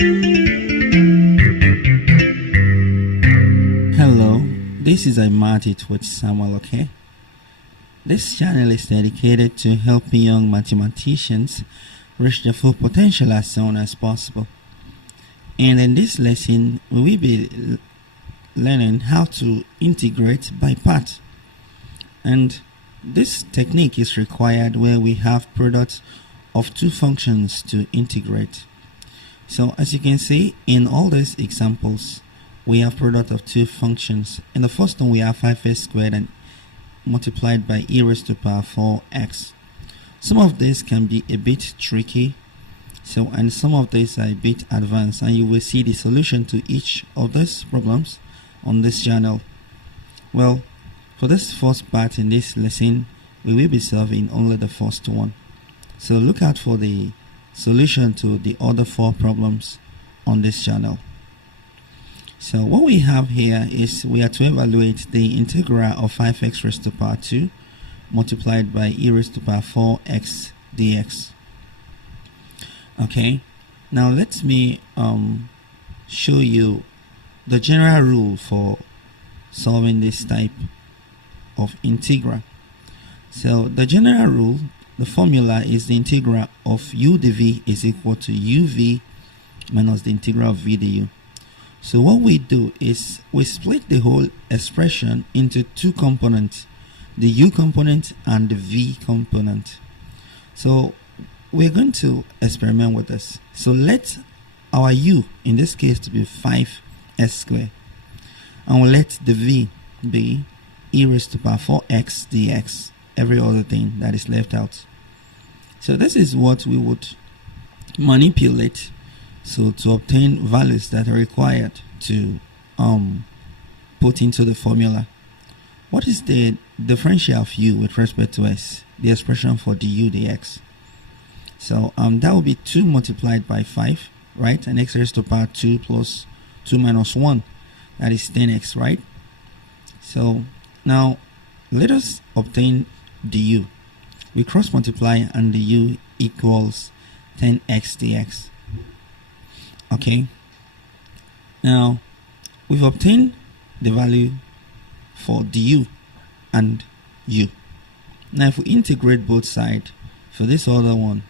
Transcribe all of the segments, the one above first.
Hello, this is iMathit with Samuel Oke. This channel is dedicated to helping young mathematicians reach their full potential as soon as possible. And in this lesson, we will be learning how to integrate by part. And this technique is required where we have products of two functions to integrate. So as you can see in all these examples, we have product of two functions. In the first one, we have 5x squared and multiplied by e raised to the power 4x. Some of this can be a bit tricky, and some of these are a bit advanced, and you will see the solution to each of these problems on this channel. Well, for this first part in this lesson, we will be solving only the first one. So look out for the solution to the other four problems on this channel. So what we have here is we are to evaluate the integral of 5x raised to the power 2 multiplied by e raised to the power 4x dx. Okay, now let me show you the general rule for solving this type of integral. So the general rule, the formula is the integral of u dv is equal to uv minus the integral of v du. So what we do is we split the whole expression into two components, the u component and the v component. So we're going to experiment with this. So let our u in this case to be 5s squared, and we'll let the v be e raised to the power 4x dx. Every other thing that is left out. So this is what we would manipulate to obtain values that are required to put into the formula. What is the differential of u with respect to s? The expression for du dx. So that will be 2 multiplied by 5, right? And x raised to the power 2 plus 2 minus 1, that is 10x, right? So now let us obtain du. We cross multiply and du equals 10x dx. Okay, now we've obtained the value for du and u. Now if we integrate both sides for this other one,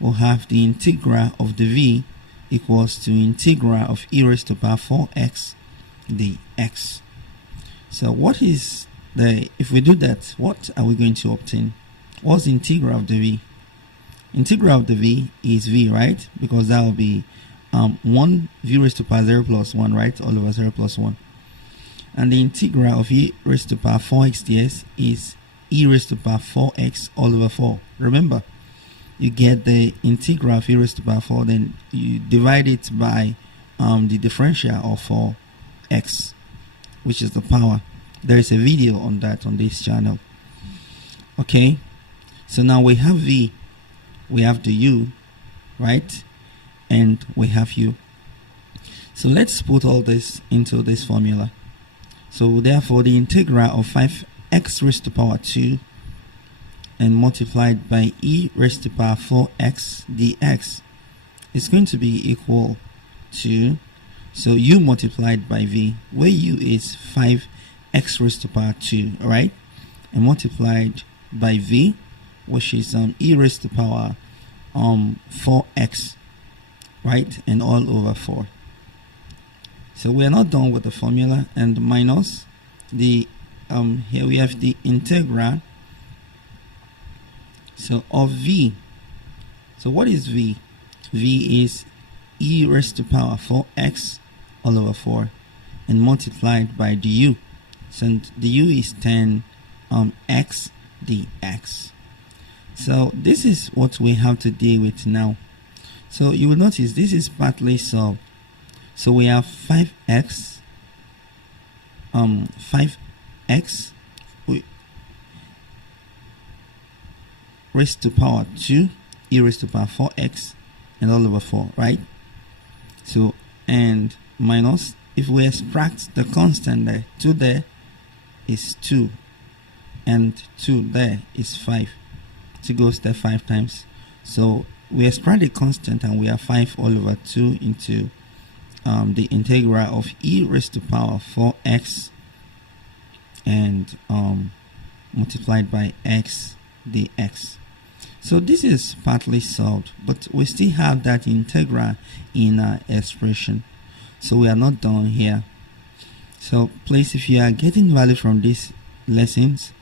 we'll have the integral of the v equals to integral of e raised to the power 4x dx. So what is if we do that, what are we going to obtain? What's the integral of the v? Integral of the v is v, right? Because that will be 1 v raised to the power 0 plus 1, right? All over 0 plus 1. And the integral of e raised to the power 4x dx is e raised to the power 4x all over 4. Remember, you get the integral of e raised to the power 4, then you divide it by the differential of 4x, which is the power. There is a video on that on this channel. Okay, so now we have v, we have the u, right? And we have u. So let's put all this into this formula. So therefore the integral of 5x raised to the power 2 and multiplied by e raised to the power 4x dx is going to be equal to, so u multiplied by v, where u is 5x raised to the power 2, right? And multiplied by v, which is e raised to the power 4x, right? And all over 4. So we are not done with the formula, and minus the here we have the integral of v. So what is v? V is e raised to the power 4x all over 4 and multiplied by du. So du is 10 x dx. So this is what we have to deal with now. So you will notice this is partly solved. So we have 5x raised to power 2 e raised to power 4x and all over 4, right? So and minus, if we extract the constant there, 2 there is 2 and 2 there is 5. So it goes there 5 times. So we extract the constant and we have 5 all over 2 into the integral of e raised to power 4x and multiplied by x dx. So this is partly solved, but we still have that integral in our expression, so we are not done here. So please, if you are getting value from these lessons,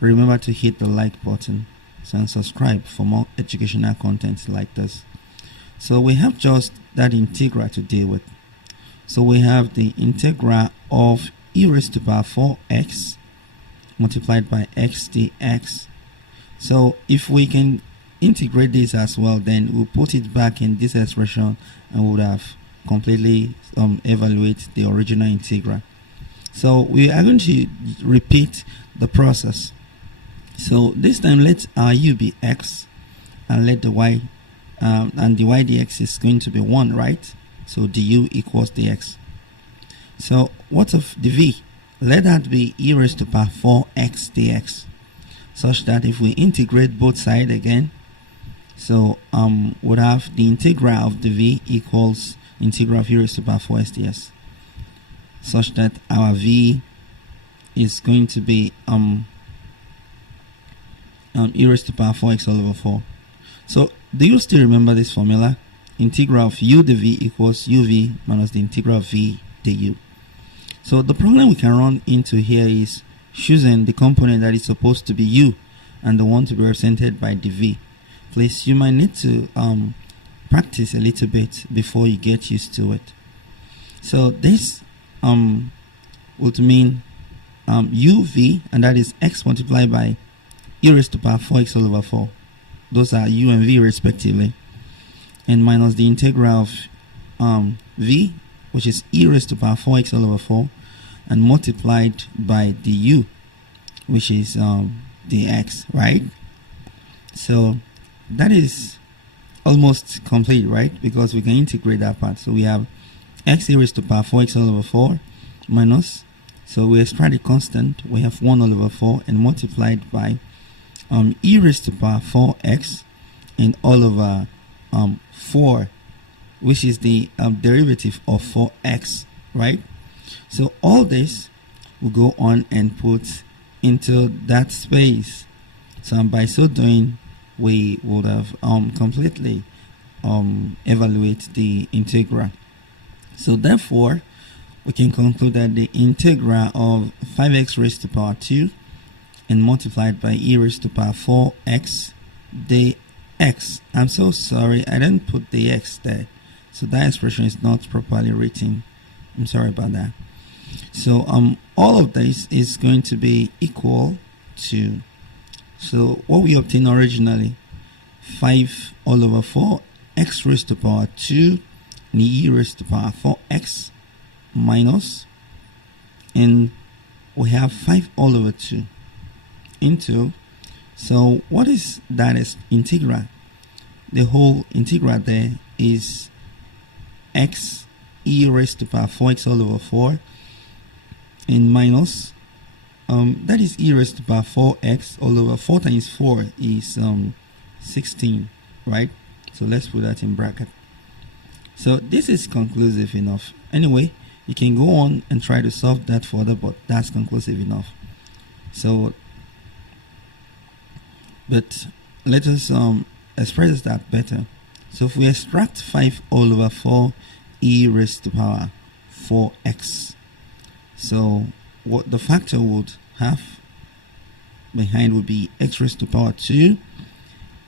remember to hit the like button and subscribe for more educational content like this. So we have just that integral to deal with. So we have the integral of e raised to power 4x multiplied by x dx. So if we can integrate this as well, then we'll put it back in this expression and we would have completely evaluate the original integral. So we are going to repeat the process. So this time let our u be x and let the y and the y dx is going to be 1, right? So du equals dx. So what of the v? Let that be e raised to power 4x dx, such that if we integrate both sides again, so we'll have the integral of the v equals integral of e raised to power 4x dx, such that our v is going to be e raised to power 4x all over 4. So do you still remember this formula? Integral of u dv equals uv minus the integral of v du. So the problem we can run into here is choosing the component that is supposed to be u and the one to be represented by dv. Please, you might need to practice a little bit before you get used to it. So this would mean uv, and that is x multiplied by e raised to power 4x all over 4. Those are u and v respectively, and minus the integral of v, which is e raised to power 4x all over 4, and multiplied by the u, which is the x, right? So that is almost complete, right? Because we can integrate that part. So we have x e raised to power 4x all over 4 minus, so we extract the constant, we have 1 all over 4, and multiplied by e raised to power 4x and all over 4, which is the derivative of 4x, right? So all this will go on and put into that space. So by so doing, we would have completely evaluate the integral. So therefore, we can conclude that the integral of 5x raised to power 2 and multiplied by e raised to power 4x dx. I'm so sorry, I didn't put the x there, so that expression is not properly written. I'm sorry about that. So all of this is going to be equal to, so what we obtained originally, 5 all over 4 x raised to power 2 and e raised to power 4x minus, and we have 5 all over 2 into, so what is that is integral? The whole integral there is x e raised to power 4x all over 4 and minus that is e raised to power 4x all over 4 times 4 is 16, right? So let's put that in bracket. So this is conclusive enough. Anyway, you can go on and try to solve that further, but that's conclusive enough. So but let us express that better. So if we extract 5 all over 4 e raised to power 4x, so what the factor would have behind would be x raised to power 2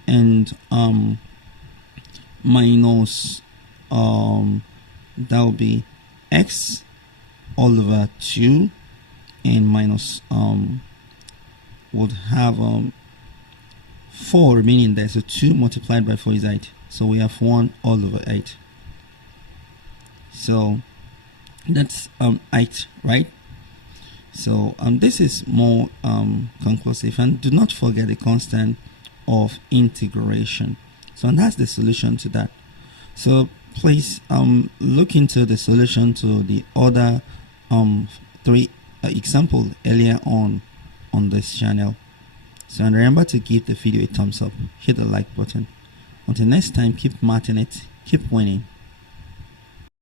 and minus that would be x all over 2 and minus would have 4 remaining there. So 2 multiplied by 4 is 8. So we have 1 all over 8. So that's 8, right? So this is more conclusive, and do not forget the constant of integration. So and that's the solution to that. So please look into the solution to the other 3 example earlier on this channel. So and remember to give the video a thumbs up, hit the like button, Until next time, keep mathing it, keep winning.